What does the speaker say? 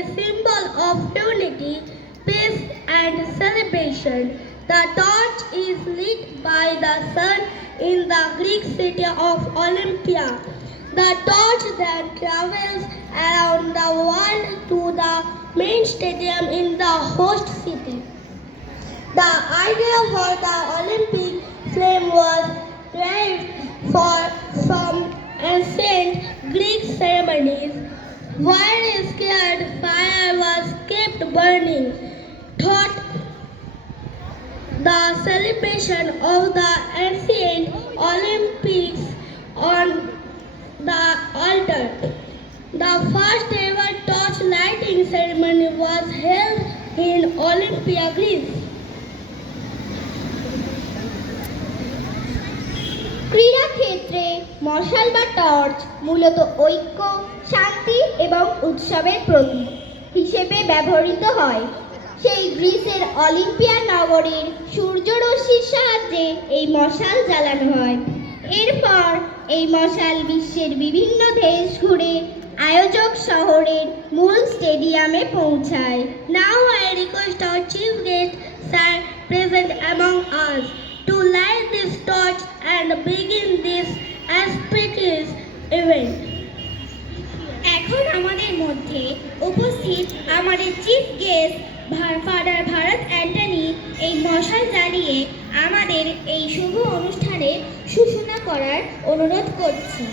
a symbol of unity, peace, and celebration. The torch is lit by the sun in the Greek city of Olympia. The torch then travels around the world to the main stadium in the host city. The idea for the Olympic flame was derived from ancient Greek ceremonies, where a sacred fire was kept burning. Thought the celebration of the ancient Olympics on the altar. The first ever torch lighting ceremony was held in Olympia, Greece. ক্রীড়াক্ষেত্রে মশাল বা টর্চ মূলত ঐক্য, শান্তি এবং উৎসবের প্রতীক হিসেবে ব্যবহৃত হয়। সেই গ্রিসের অলিম্পিয়া নগরীর সূর্যরশ্মির সাহায্যে এই মশাল জ্বালানো হয়। এরপর এই মশাল বিশ্বের বিভিন্ন দেশ ঘুরে আয়োজক শহরের মূল স্টেডিয়ামে পৌঁছায়। Now I request our chief guest, sir, present among us, to light this torch and begin this auspicious event. এখন আমাদের মধ্যে উপস্থিত আমাদের chief guest father Bharat Antony এই মশাল জ্বালিয়ে আমাদের এই শুভ অনুষ্ঠানের সূচনা করার অনুরোধ করছি।